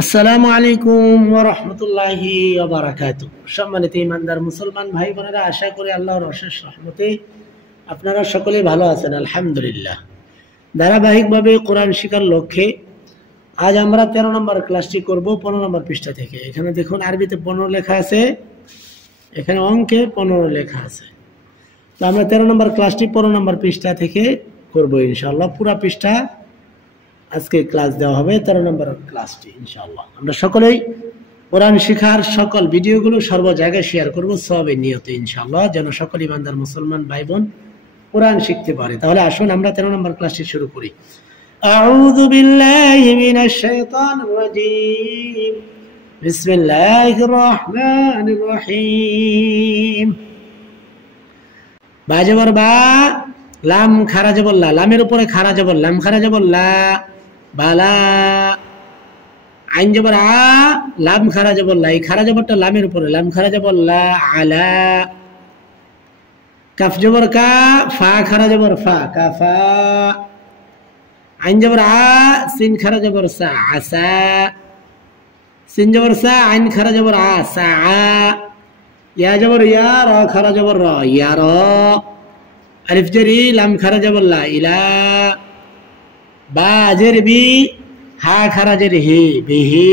আসসালামু আলাইকুম ওয়া রাহমাতুল্লাহি ওয়া বারাকাতুহু। সম্মানিত ইমানদার মুসলমান ভাই বোনেরা, আশা করি আল্লাহর অশেষ রহমতে আপনারা সকলে ভালো আছেন। আলহামদুলিল্লাহ। ধারাবাহিকভাবে কোরআন শিখার লক্ষ্যে আজ আমরা 13 নম্বর ক্লাসটি করব 15 নম্বর পৃষ্ঠা থেকে। এখানে দেখুন আরবিতে 15 লেখা আছে, এখানে অঙ্কে 15 লেখা আছে। তো আমরা 13 নম্বর ক্লাসটি 15 নম্বর পৃষ্ঠা থেকে করব ইনশাআল্লাহ। পুরা পৃষ্ঠা আজকে ক্লাস দেওয়া হবে, 13 নম্বর ক্লাসটি ইনশাআল্লাহ। আমরা সকলেই কোরআন শিখার সকল ভিডিওগুলো সর্ব জায়গায় শেয়ার করব সবের নিয়তে ইনশাআল্লাহ, যেন সকল ইমানদার মুসলমান ভাই বোন কোরআন শিখতে পারে। তাহলে আসুন আমরা 13 নম্বর ক্লাসটি শুরু করি। আউযু বিল্লাহি মিনাশ শাইতানির রাজীম। বিসমিল্লাহির রহমানির রহিম। বা জবর বা, লাম খারা জবর লা, লামের উপরে খারা জবর, লাম খারা জবর লা, বালা। আইন জবর আ, লাম খারা জবর লা, এই খারা জবরটা লামের উপরে, লাম খারা জবর লা, আলা। কাফ জবর কা, ফা খারা জবর ফা, কাফা। আইন জবর আ, সিন খারা জবর সা, আসা। সিন জবর সা, আইন খারা জবর আ, সা আ। ইয়া জবর ইয়া, র খারা জবর র, ইয়া র। আলিফ জেরি, লাম খারা জবর লা, ইলা। বা জের বি, হা খারা জের হি, বিহি।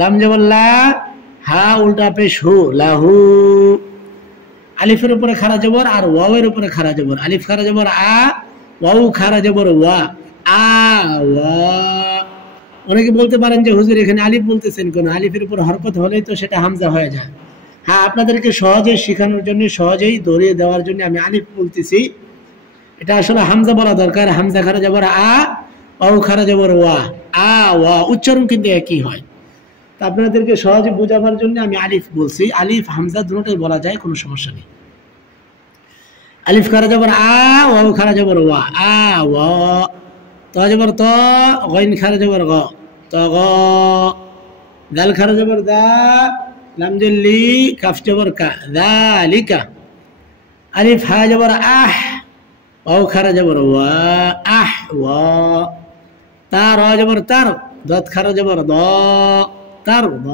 লাম জবর লা, হা উল্টা পেশ হু, লাহু। আলিফের উপরে খারা জবর আর ওয়াও এর উপরে খারা জবর। আলিফ খারা জবর আ, ওয়াও খারা জবর ওয়া, আ ওয়া। অনেকে বলতে পারেন যে হুজুর এখানে আলিফ বলতেছেন কেন? আলিফের উপর হরকত হলেই তো সেটা হামজা হয়ে যায়। হ্যাঁ, আপনাদেরকে সহজে শেখানোর জন্য, সহজেই ধরিয়ে দেওয়ার জন্য আমি আলিফ বলতেছি। এটা আসলে হামজা বলা দরকার। হামজা খারা জবর আ, ওয়াও খারা জবর ওয়া, আ ওয়া। উচ্চারণ কিন্তু একই হয়। তা আপনাদেরকে সহজে বোঝাবার জন্য আমি আলিফ বলছি। আলিফ হামজা দুটোই বলা যায়, কোনো সমস্যা নেই। আলিফ খারা জবর আ, ওয়াও খারা জবর ওয়া, আ ওয়া। ত জবর ত, গইন খারা জবর গ, ত গ। দাল খারা জবর দা, লাম জেল্লি, কাফ জবর কা, যালিকা। আলিফ হা জবর আহ, ওয়াও খারা জবর ওয়া, আহ ওয়া। তা র জবর তার, দত খারা জবর দ, তার দ।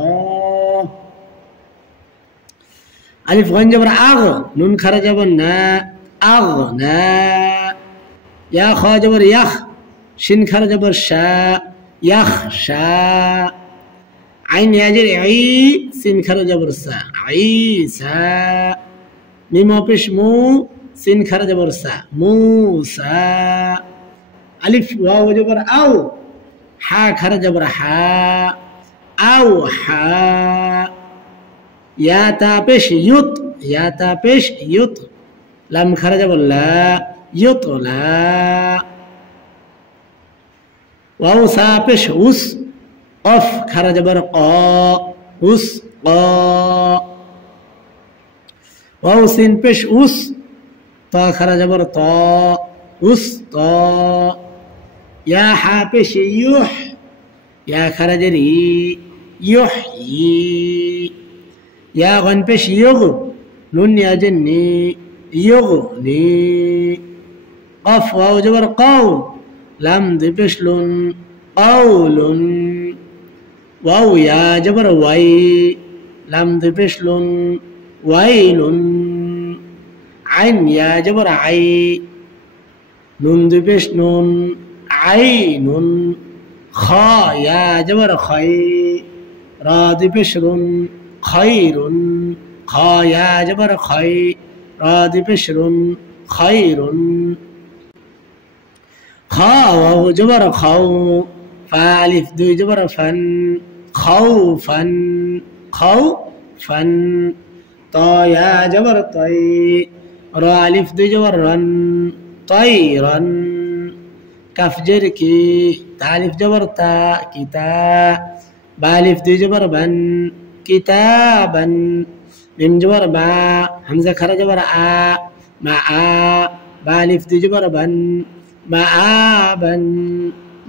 আলিফ গইন জবর আগ, নুন খারা জবর না, আগ না। ইয়া খ জবর ইয়াখ, শিন খারা জবর শা, ইয়াখ শা। আইন ইয়াজের আই, সিন খারা জবর সা, আইসা। মিম অপেশ মু, সিন খারা জবর সা, মুসা। আলিফ ওয়াও জবর আও, হা খারা জবর হা, আও হা। ইয়া তা পেশ ইউত, ইয়া তা পেশ ইউত। লাম খারা জবর লা, ইউত লা। ওয়াও সা পেশ উস, অফ খারা জবর ক, উস ক। ওয়াও সিন পেশ উস, ত খারা জবর ত, উস ত। ইয়া হা পেশ ইউহ, ইয়া খারা জের ই, ইউহ ই। ইয়া গন পেশ ইউগ, নুন ইয়াজের নি, ইউগ নি। কফ ওয়াও জবর কও, লাম দুই পেশ লুন, কওলুন। ওয়াও ইয়া জবর ওয়াই, লাম দুই পেশ লুন, ওয়াইলুন। আইন ইয়া জবর আই, নুন দুই পেশ নুন, আইনুন। খ ইয়া জবর খই, রা দুই পেশ রুন, খৈরুন। খ ইয়া জবর খই, রা দুই পেশ রুন, খৈরুন। খ ওয়াও জবর খাও, ফা আলিফ দুই জবর ফান, খাউফান, খাউফান। ত ইয়া জবর তই, র আলিফ দুই জবর রান, তয়রান। কাফ জের কি, তা আলিফ জবর তা, কিতা। বা আলিফ দুই জবর বান, কিতাবান। মিম জবর বা, হামজা খারা জবর আ, মা আ। বা আলিফ দুই জবর বান, মা আবান,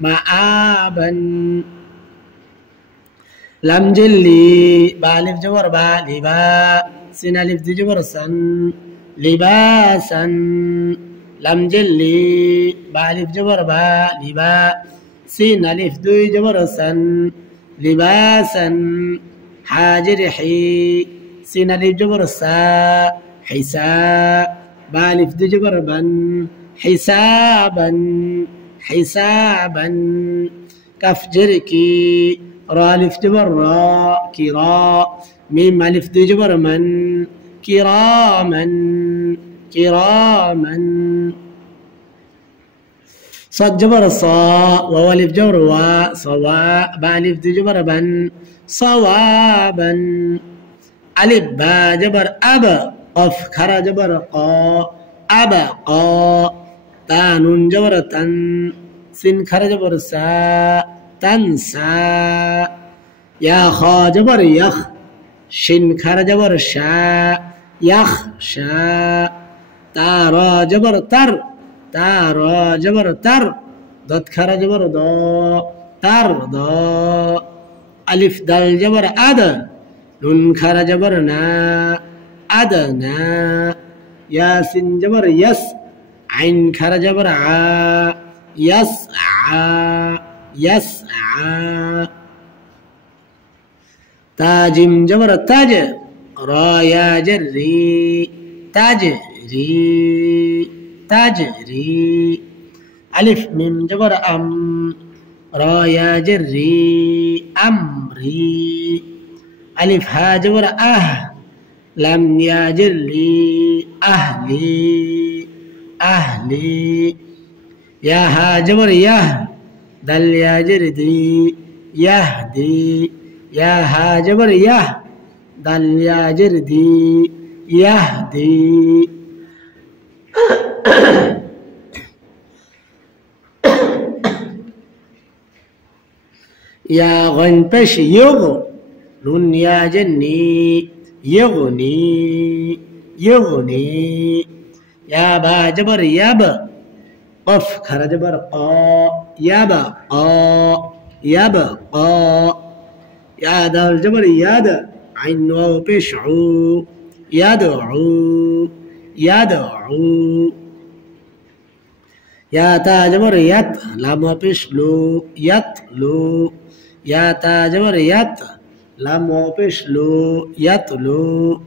মা আবান। লাম জেল্লি, বা আলিফ জবর বা, লিবা। সিন আলিফ দুই জবর সান, লিবাসান। লাম জেল্লি, বা আলিফ জবর বা, লিবা। সিন আলিফ দুই জবর সান, لباسا حاجر حي سين ألف جبر سا حساء بالف دي جبر بن حسابا حسابا كف جركي را ألف جبر را كرا ميم ألف دي جبر من كراما كراما صاد جبر صا وألف جبر وا صواء بألف دي جبر بن صوابا ألف با جبر أب قف خر جبر قا أبقى تا نون جبر تن سين خر جبر سا تنسى يا خا جبر يخ شين خر جبر شا يخشى تارا جبر تر تارا جبر تر ضد خر جبر ضا ترضى ألف دال جبر أد نون خر جبر نا أدنى ياسين جبر يس عين خر جبر ع يسعى يسعى تاجم جبر تاج رايا جري تجري تجري ألف ميم جبر أم رايا جري أمري ألف ها جبر لم يجر لي أهلي أهلي يا ها جبر يه دل يجر دي يهدي يا ها جبر يه دل يجر دي يهدي يا غنبش يغ نون يا جني يغني يغني يا با جبر يب قف خر جبر قا يبقى يبقى يا دال جبر يد عين واو بش عو يدعو يدعو يا تا جبر يت لام وبش لو يتلو يا تا جبر يت لام وبش لو يتلو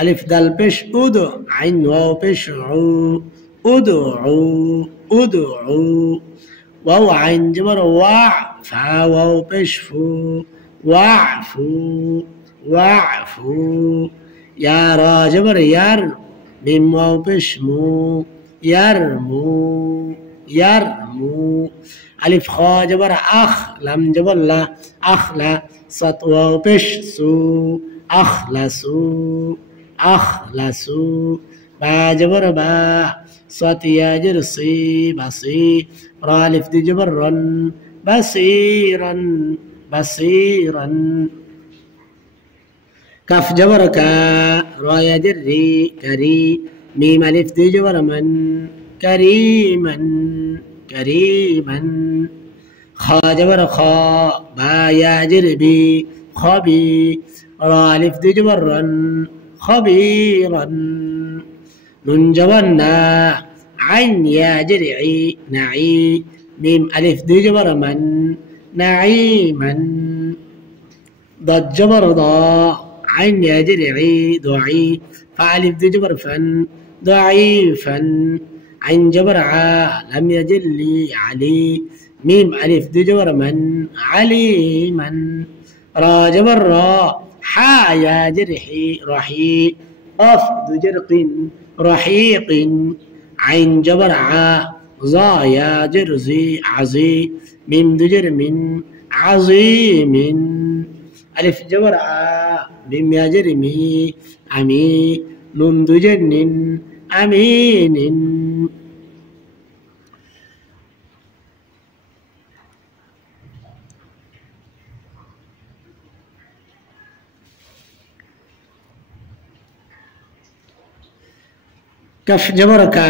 ألف دال بش أدو عين واو بش عو أدعو أدعو واو عين جبر واع فا واو بش فو واعفو واعفو يا را جبر ير ميم واو بش مو يرمو يرمو ألف خا جبر أخ لم جبر لا أخلا صت واو بش سو أخلصو أخلصو با جبر با صت يا جر صي بصي را ألف دي جبر رن بصيرا بصيرا كف جبر كا را يا جري كري ميم ألف دي جبر من كريما كريما خا جبر خا با يا جربي خبي را ألف دي جبر خبيرا نون جبرنا عين يا جرعي نعي ميم ألف دي جبر من نعيما ضد جبر ضا عين يا جرعي ضعي فألف دي جبر فن ضعيفا عين جبر ع لم يجلي علي ميم ألف دي جبر من عليما را جبر را حا يا جرحي رحي قف دو جرق رحيق عين جبر ع ظا يا جرزي عزي ميم دو جرم عظيم ألف جبر ع ميم يا جرمي أمي نون دو جن أمين كف جبر كا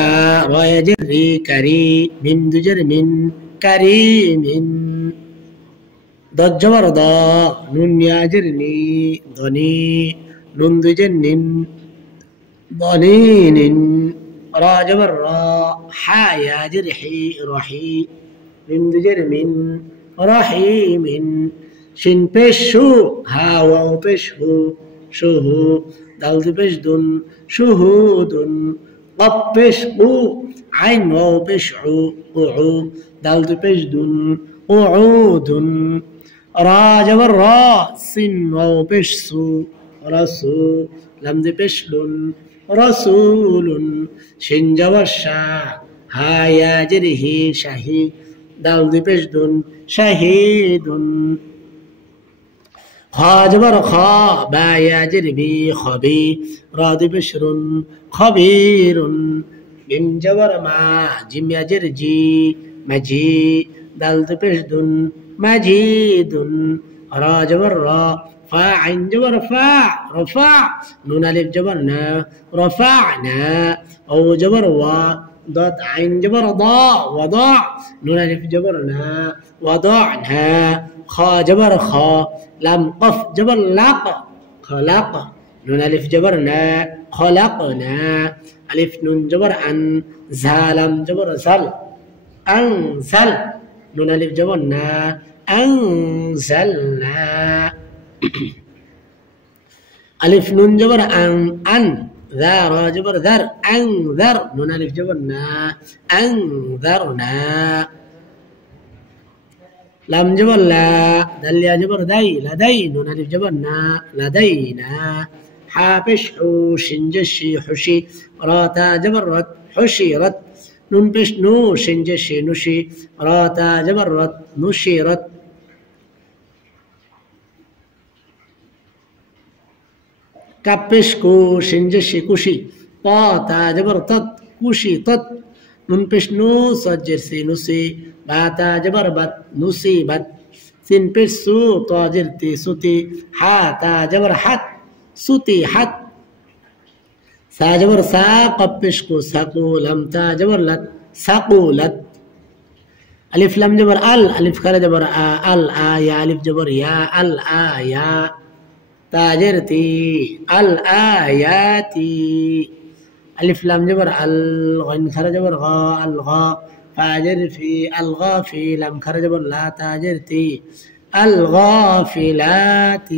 رايا جري كري ميم دو جرم كريم ضد جبر ضا نون يا جرني ضني نون دو جن ضنين را جبر را حا يا جرحي رحي ميم دو جرم رحيم শিন পেশ শু হা ওয়াও পেশ হু শুহু দাল দি পেশ দুন শুহুদুন কফ পেশ কু আইন ওয়াও পেশ উ উ দাল দি পেশ দুন উউদুন রা জবর রা সিন ওয়াও পেশ সু রাসু লাম দি পেশ লুন রাসূলুন শিন জবর শা হা ইয়া জের হি শাহি দাল দি পেশ দুন শাহিদুন খা জবর খা বা ইয়া জের বি খবি রা দি পেশ রুন খবীরুন মিম জবর মা জিম ইয়া জের জি মাজি দাল দি পেশ দুন মাজিদুন রা জবর রা ফা আইন জবর ফা রফা নুন আলিফ জবর না রফা'না ও জবর ওয়া ضاد عين جبر ضاء وضاع نون الف جبر نا وضعنا خا جبر خا لام قف جبر لاق خلق نون الف جبر نا خلقنا الف نون جبر ان زالم جبر زل انزل نون الف جبر نا انزلنا الف نون جبر ان ذا را جبر ذر انذر نون الف جبر نا انذرنا لام جبر لا دال يا جبر داي لدي نون الف جبر نا لدينا حابش شنجشي حشي راتا جبر رد حشيرت نون بش نو شنجشي نشي راتا جبر رد نشيرت كابش كو شنجشي كوشي طا تا جبر تط كوشي تط نون بش نو سجر سي نسي باتا جبر بت نسي بت سين بش سو طاجر تي سوتي حا تا جبر حت سوتي حت سا جبر سا قبش كو ساقو لم تا جبر لت ساقولت الف لم جبر الف خلا جبر ال يا الف جبر يا يا تاجرتي الآيات ألف لام جبر غين خرج جبر غا الغا فاجر في الغا في لام خرج جبر لا تاجرتي الغافلات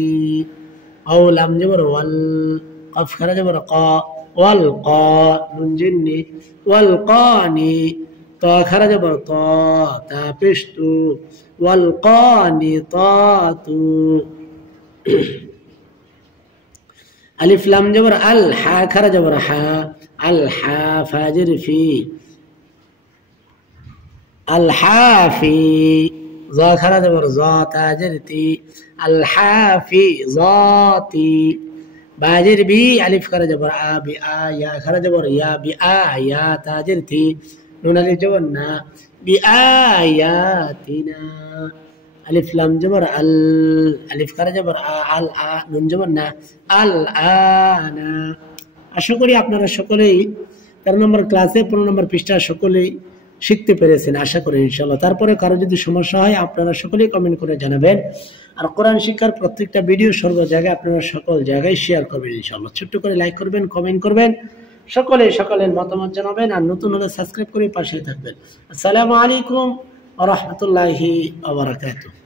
أو لام جبر وال قف خرج جبر قا والقا نون جني والقاني طا خرج جبر طا تابشتو والقانطات ألف لام جبر الحا خرج جبر حا الحا فاجر في الحافي ظا خرج جبر ظا تاجرتي الحافي ذاتي باجر بي ألف خرج جبر بآ يا خرج جبر يا يا تاجرتي نون ألف جبر نا بآياتنا ألف لام جبر ألف خرج جبر নুন জবর না আনা। আশা করি আপনারা সকলেই 13 নম্বর ক্লাসে 15 নম্বর পৃষ্ঠা সকলেই শিখতে পেরেছেন, আশা করি ইনশাআল্লাহ। তারপরে কারো যদি সমস্যা হয় আপনারা সকলেই কমেন্ট করে জানাবেন। আর কোরআন শিক্ষার প্রত্যেকটা ভিডিও সর্ব জায়গায় আপনারা সকল জায়গায় শেয়ার করবেন ইনশাআল্লাহ। ছোট্ট করে লাইক করবেন, কমেন্ট করবেন, সকলের মতামত জানাবেন। আর নতুন হলে সাবস্ক্রাইব করে পাশে থাকবেন। আসসালামু আলাইকুম ওয়া রাহমাতুল্লাহি ওয়া বারাকাতুহু।